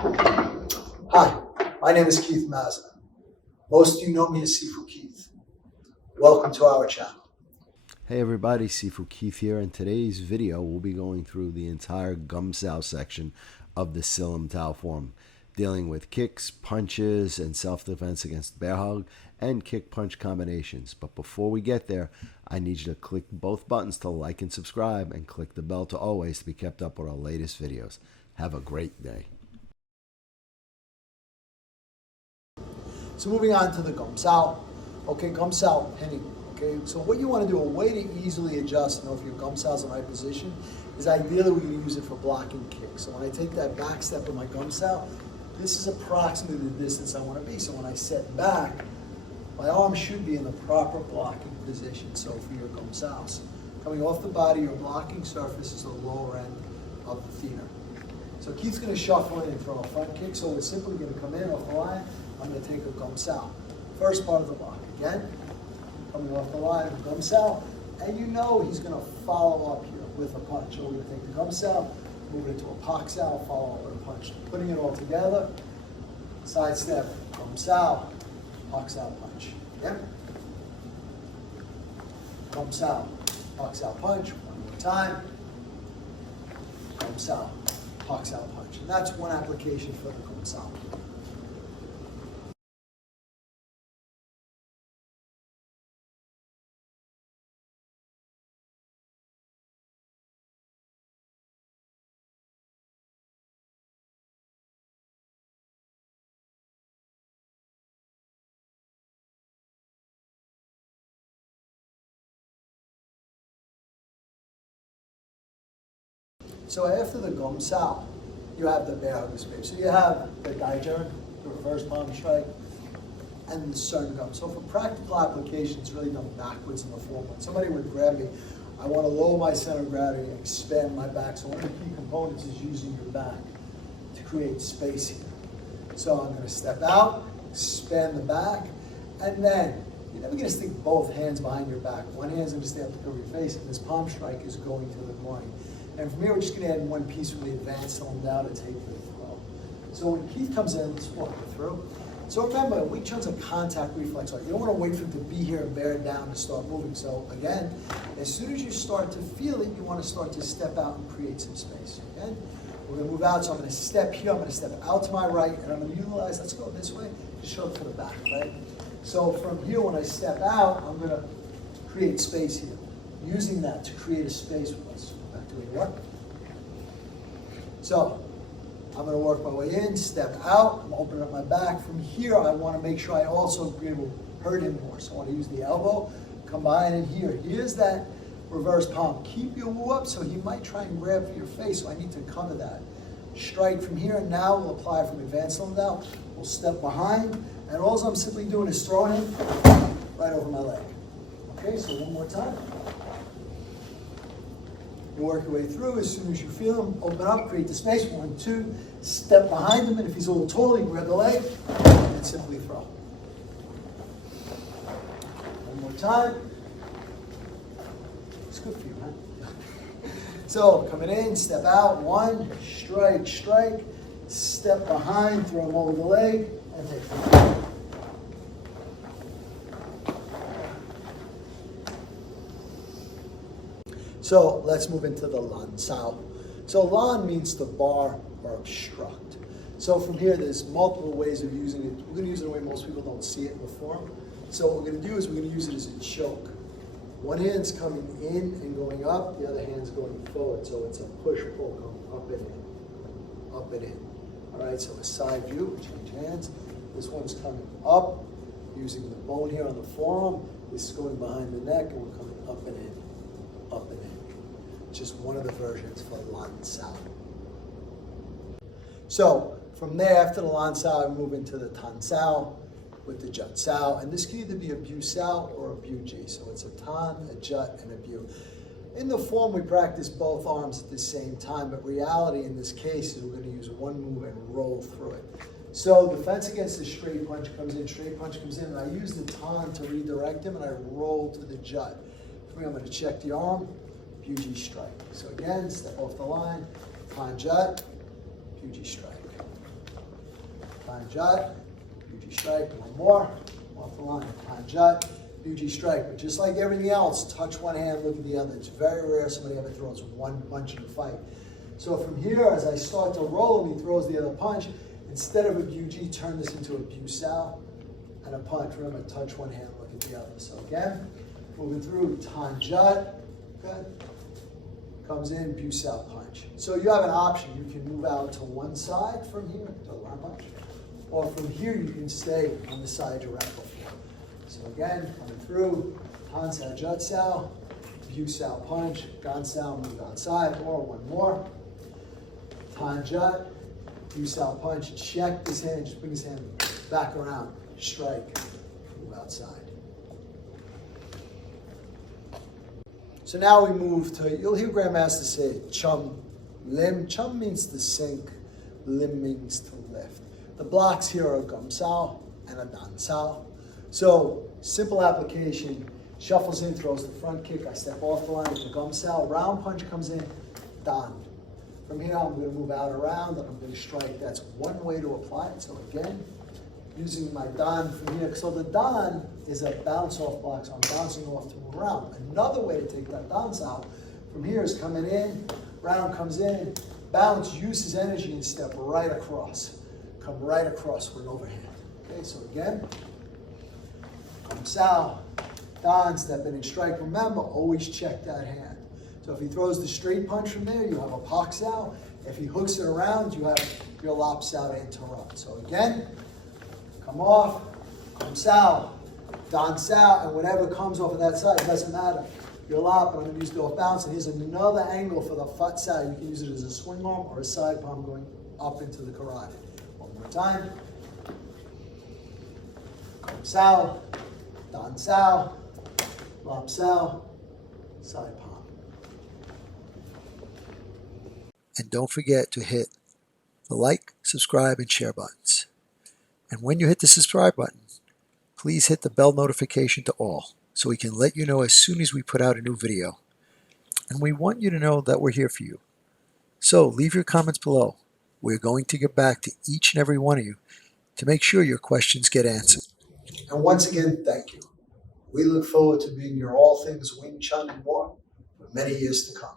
Hi, my name is Keith Mazza. Most of you know me as Sifu Keith. Welcome to our channel. Hey everybody, Sifu Keith here. In today's video, we'll be going through the entire Gum Sao section of the Sil Lim Tao form, dealing with kicks, punches, and self-defense against bear hug and kick-punch combinations. But before we get there, I need you to click both buttons to like and subscribe, and click the bell to always be kept up with our latest videos. Have a great day. So moving on to the Gum Sao. Okay, Gum Sao pinning. Okay, so what you want to do, a way to easily adjust and know if your Gum Sao is in the right position, is ideally we're going to use it for blocking kicks. So when I take that back step of my Gum Sao, this is approximately the distance I want to be. So when I set back, my arm should be in the proper blocking position. So for your Gum Saos, coming off the body, your blocking surface is the lower end of the theater. So Keith's going to shuffle in for a front kick. So we're simply going to come in off the line. I'm going to take a Gum Sao. First part of the block. Again, coming off the line of Gum Sao. And you know he's going to follow up here with a punch. So we're going to take the Gum Sao, move it into a Pak Sao, follow up with a punch. Putting it all together, side step, Gum Sao, Pak Sao punch. Again. Gum Sao, Pak Sao punch. One more time. Gum Sao, Pak Sao punch. And that's one application for the Gum Sao. So after the Gum Sao, you have the bear hug space. So you have the Daijun, the reverse palm strike, and the Sun Gum. So for practical application, it's really done backwards in the form. When somebody would grab me, I want to lower my center of gravity and expand my back. So one of the key components is using your back to create space here. So I'm going to step out, expand the back, and then you're never going to stick both hands behind your back. One hand's going to stay up to cover your face, and this palm strike is going to the groin. And from here, we're just going to add one piece from the advanced Sil Lim Tao to take to the throw. So when Keith comes in, let's walk it through. So remember, Wing Chun's a contact reflex. You don't want to wait for him to be here and bear down to start moving. So again, as soon as you start to feel it, you want to start to step out and create some space. Again, we're going to move out. So I'm going to step here. I'm going to step out to my right, and I'm going to utilize, let's go this way, just show it to the back, right? So from here, when I step out, I'm going to create space here, using that to create a space with us. Work. So I'm going to work my way in, step out, I'm opening up my back. From here, I want to make sure I also be able to hurt him more. So I want to use the elbow, come behind in here. Here's that reverse palm. Keep your woo up, so he might try and grab for your face, so I need to cover that. Strike from here, and now we'll apply from advanced Sil Lim Tao. We'll step behind, and all I'm simply doing is throwing him right over my leg. Okay, so one more time. You work your way through. As soon as you feel him, open up, create the space. 1, 2, step behind him, and if he's a little taller, you grab the leg and simply throw. One more time. It's good for you, huh? So coming in, step out, 1, strike, strike, step behind, throw him over the leg, and take him. So let's move into the Lan Sao. So Lan means to bar or obstruct. So from here, there's multiple ways of using it. We're going to use it in a way most people don't see it in the form. So what we're going to do is we're going to use it as a choke. One hand's coming in and going up, the other hand's going forward. So it's a push-pull going up and in, up and in. All right, so a side view, change hands. This one's coming up, using the bone here on the forearm. This is going behind the neck, and we're coming up and in, up and in. Just one of the versions for Lan Sao. So from there, after the Lan Sao, I move into the Tan Sao with the Jut Sao. And this can either be a Bu Sao or a Bu Ji. So it's a Tan, a Jut, and a Bu. In the form, we practice both arms at the same time, but reality in this case is we're going to use one move and roll through it. So defense against the straight punch comes in, and I use the Tan to redirect him, and I roll to the Jut. For me, I'm going to check the arm, Bu Ji strike. So again, step off the line, Tan Jut, Bu Ji strike. Tan Jut, Buji strike, one more, off the line, Tan Jut, Buji strike. But just like everything else, touch one hand, look at the other. It's very rare somebody ever throws one punch in a fight. So from here, as I start to roll and he throws the other punch, instead of a Buji, turn this into a Bu-Sao and a punch. Remember, touch one hand, look at the other. So again, moving through, Tan Jut, good. Comes in, Bu-Sao punch. So you have an option. You can move out to one side from here, to a line punch, or from here you can stay on the side you're at before. So again, coming through, Han Sao, Jut Sao, Bu-Sao punch, Gan Sao, move outside, or one more. Tan Jut, Bu-Sao punch, check this hand, just bring his hand back around, strike, move outside. So now we move to, you'll hear Grandmaster say Chum Lim. Chum means to sink, Lim means to lift. The blocks here are a Gum Sao and a Dan Sao. So simple application, shuffles in, throws the front kick, I step off the line to Gum Sao, round punch comes in, Dan. From here I'm going to move out around and I'm going to strike. That's one way to apply it. So again, using my Dan from here. So the Dan is a bounce off block, so I'm bouncing off to move around. Another way to take that bounce out from here is coming in, round comes in, bounce, use his energy and step right across. Come right across with an overhand. Okay, so again, Gum Sao, Dan, step in and strike. Remember, always check that hand. So if he throws the straight punch from there, you have a Pak Sao. If he hooks it around, you have your Lap Sao to interrupt. So again, come off, Gum Sao, Dan Sao, and whatever comes off of that side, doesn't matter. Your Lap, but I'm going to use the off bounce, and here's another angle for the Fat Sao. You can use it as a swing arm or a side palm going up into the karate. One more time. Gum Sao, Dan Sao, Lap Sao, side palm. And don't forget to hit the like, subscribe, and share buttons. And when you hit the subscribe button, please hit the bell notification to all so we can let you know as soon as we put out a new video. And we want you to know that we're here for you. So leave your comments below. We're going to get back to each and every one of you to make sure your questions get answered. And once again, thank you. We look forward to being your all things Wing Chun and more for many years to come.